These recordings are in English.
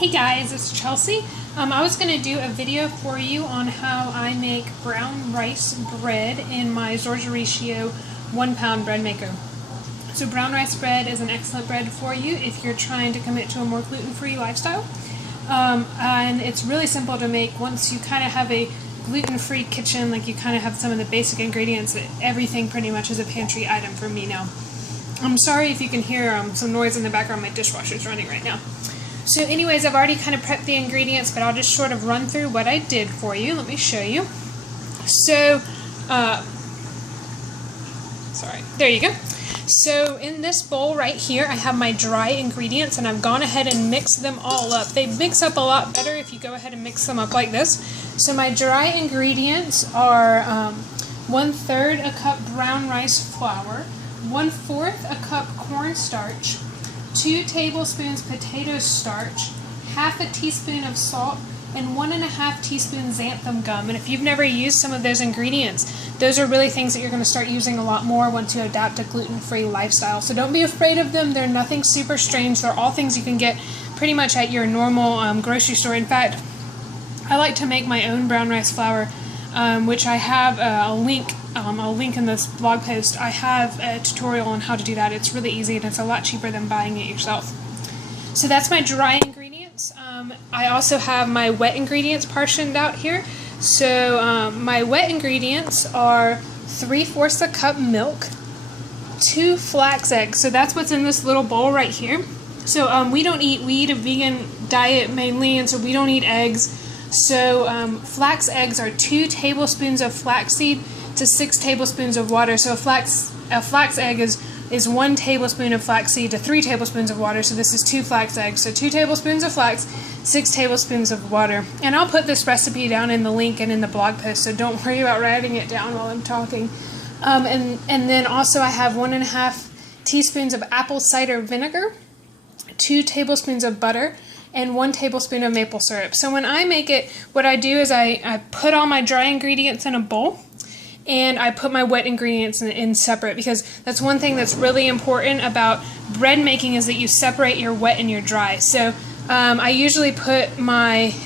Hey guys, it's Chelsea. I was going to do a video for you on how I make brown rice bread in my Zorja Ratio 1 pound bread maker. So brown rice bread is an excellent bread for you if you're trying to commit to a more gluten-free lifestyle. And it's really simple to make once you kind of have a gluten-free kitchen, like you kind of have some of the basic ingredients. Everything pretty much is a pantry item for me now. I'm sorry if you can hear some noise in the background. My dishwasher's running right now. So anyways, I've already kind of prepped the ingredients, but I'll just sort of run through what I did for you. Let me show you. So, sorry, there you go. So in this bowl right here, I have my dry ingredients, and I've gone ahead and mixed them all up. They mix up a lot better if you go ahead and mix them up like this. So my dry ingredients are 1/3 a cup brown rice flour, 1/4 a cup cornstarch, 2 tablespoons potato starch, 1/2 teaspoon of salt, and 1.5 teaspoons xanthan gum. And if you've never used some of those ingredients, those are really things that you're going to start using a lot more once you adapt a gluten-free lifestyle. So don't be afraid of them. They're nothing super strange. They're all things you can get pretty much at your normal grocery store. In fact, I like to make my own brown rice flour, which I have a link in this blog post. I have a tutorial on how to do that. It's really easy and it's a lot cheaper than buying it yourself. So that's my dry ingredients. I also have my wet ingredients portioned out here. So my wet ingredients are 3/4 a cup milk, 2 flax eggs. So that's what's in this little bowl right here. So we eat a vegan diet mainly, and so we don't eat eggs. So flax eggs are 2 tablespoons of flaxseed to 6 tablespoons of water. So a flax egg is 1 tablespoon of flaxseed to 3 tablespoons of water. So this is 2 flax eggs. So 2 tablespoons of flax, 6 tablespoons of water. And I'll put this recipe down in the link and in the blog post, so don't worry about writing it down while I'm talking. And then also I have 1.5 teaspoons of apple cider vinegar, 2 tablespoons of butter, and 1 tablespoon of maple syrup. So when I make it, what I do is I put all my dry ingredients in a bowl, and I put my wet ingredients in separate, because that's one thing that's really important about bread making, is that you separate your wet and your dry. So I usually put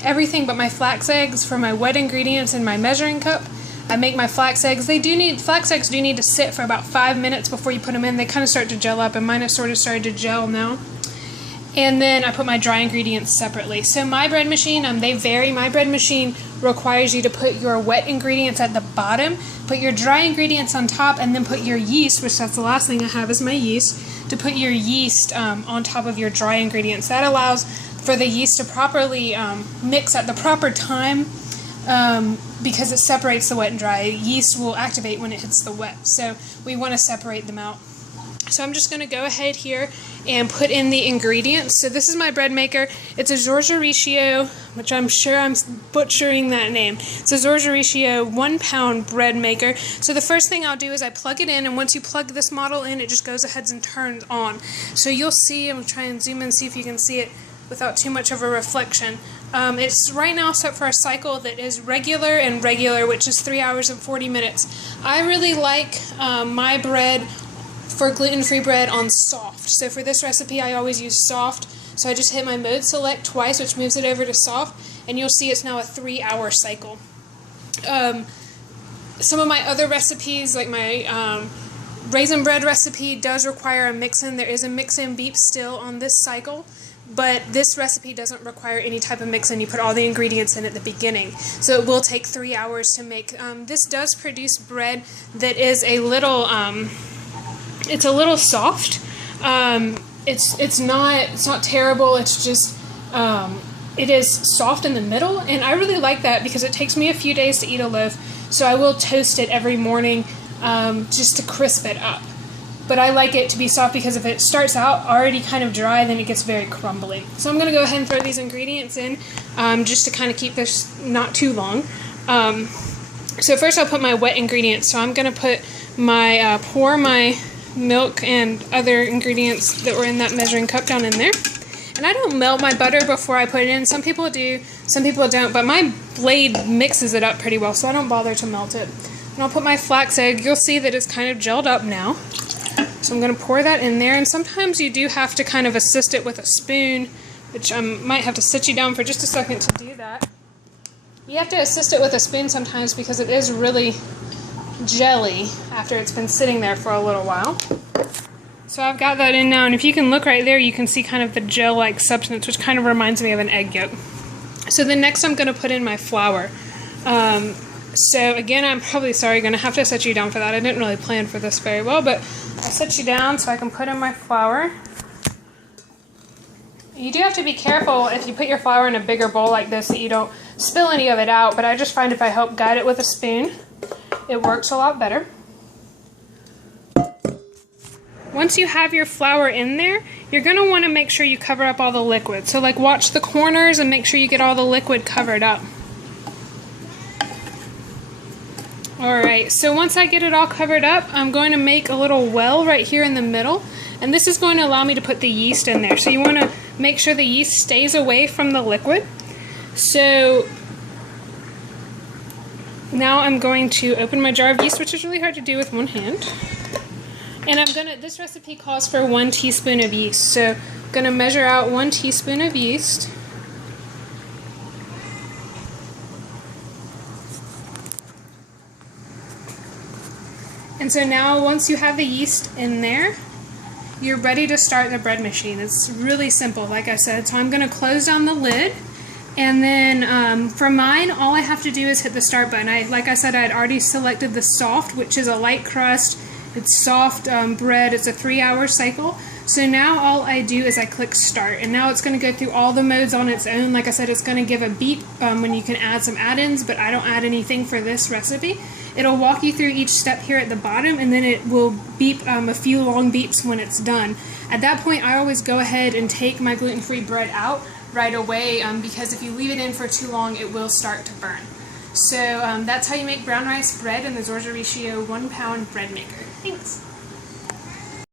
everything but my flax eggs for my wet ingredients in my measuring cup. I make my flax eggs. Flax eggs do need to sit for about 5 minutes before you put them in. They kind of start to gel up, and mine have sort of started to gel now. And then I put my dry ingredients separately. So my bread machine, they vary. My bread machine requires you to put your wet ingredients at the bottom, put your dry ingredients on top, and then put your yeast, which that's the last thing I have is my yeast, to put your yeast on top of your dry ingredients. That allows for the yeast to properly mix at the proper time, because it separates the wet and dry. Yeast will activate when it hits the wet, so we want to separate them out. So I'm just going to go ahead here and put in the ingredients. So this is my bread maker. It's a Zorja Ratio, which I'm sure I'm butchering that name. It's a Zorja Ratio 1 pound bread maker. So the first thing I'll do is I plug it in, and once you plug this model in, it just goes ahead and turns on. So you'll see, I'm going to try and zoom in, see if you can see it without too much of a reflection. It's right now set for a cycle that is regular and regular, which is 3 hours and 40 minutes. I really like my bread for gluten-free bread on soft. So for this recipe, I always use soft. So I just hit my mode select twice, which moves it over to soft, and you'll see it's now a 3-hour cycle. Some of my other recipes, like my raisin bread recipe, does require a mix-in. There is a mix-in beep still on this cycle, but this recipe doesn't require any type of mix-in. You put all the ingredients in at the beginning. So it will take 3 hours to make. This does produce bread that is a little it's a little soft. It's not terrible. It's just it is soft in the middle, and I really like that because it takes me a few days to eat a loaf. So I will toast it every morning just to crisp it up. But I like it to be soft because if it starts out already kind of dry, then it gets very crumbly. So I'm going to go ahead and throw these ingredients in just to kind of keep this not too long. So first I'll put my wet ingredients. So I'm going to put pour my milk and other ingredients that were in that measuring cup down in there. And I don't melt my butter before I put it in. Some people do, some people don't, but my blade mixes it up pretty well, so I don't bother to melt it. And I'll put my flax egg. You'll see that it's kind of gelled up now. So I'm going to pour that in there, and sometimes you do have to kind of assist it with a spoon which I might have to sit you down for just a second to do that. You have to assist it with a spoon sometimes because it is really jelly after it's been sitting there for a little while. So I've got that in now, and if you can look right there, you can see kind of the gel-like substance, which kind of reminds me of an egg yolk. So then next I'm going to put in my flour. So again, I'm probably going to have to set you down for that. I didn't really plan for this very well, but I set you down so I can put in my flour. You do have to be careful if you put your flour in a bigger bowl like this that you don't spill any of it out, but I just find if I help guide it with a spoon, it works a lot better. Once you have your flour in there, you're going to want to make sure you cover up all the liquid. So like watch the corners and make sure you get all the liquid covered up. Alright, so once I get it all covered up, I'm going to make a little well right here in the middle, and this is going to allow me to put the yeast in there. So you want to make sure the yeast stays away from the liquid. So now I'm going to open my jar of yeast, which is really hard to do with one hand. And this recipe calls for 1 teaspoon of yeast. So I'm going to measure out 1 teaspoon of yeast. And so now once you have the yeast in there, you're ready to start the bread machine. It's really simple, like I said. So I'm going to close down the lid, and then for mine, all I have to do is hit the start button. Like I said, I had already selected the soft, which is a light crust. It's soft bread. It's a 3-hour cycle. So now all I do is I click start, and now it's going to go through all the modes on its own. Like I said, it's going to give a beep when you can add some add-ins, but I don't add anything for this recipe. It'll walk you through each step here at the bottom, and then it will beep a few long beeps when it's done. At that point, I always go ahead and take my gluten-free bread out right away because if you leave it in for too long, it will start to burn. So that's how you make brown rice bread in the Zorgia Ratio 1-pound bread maker. Thanks.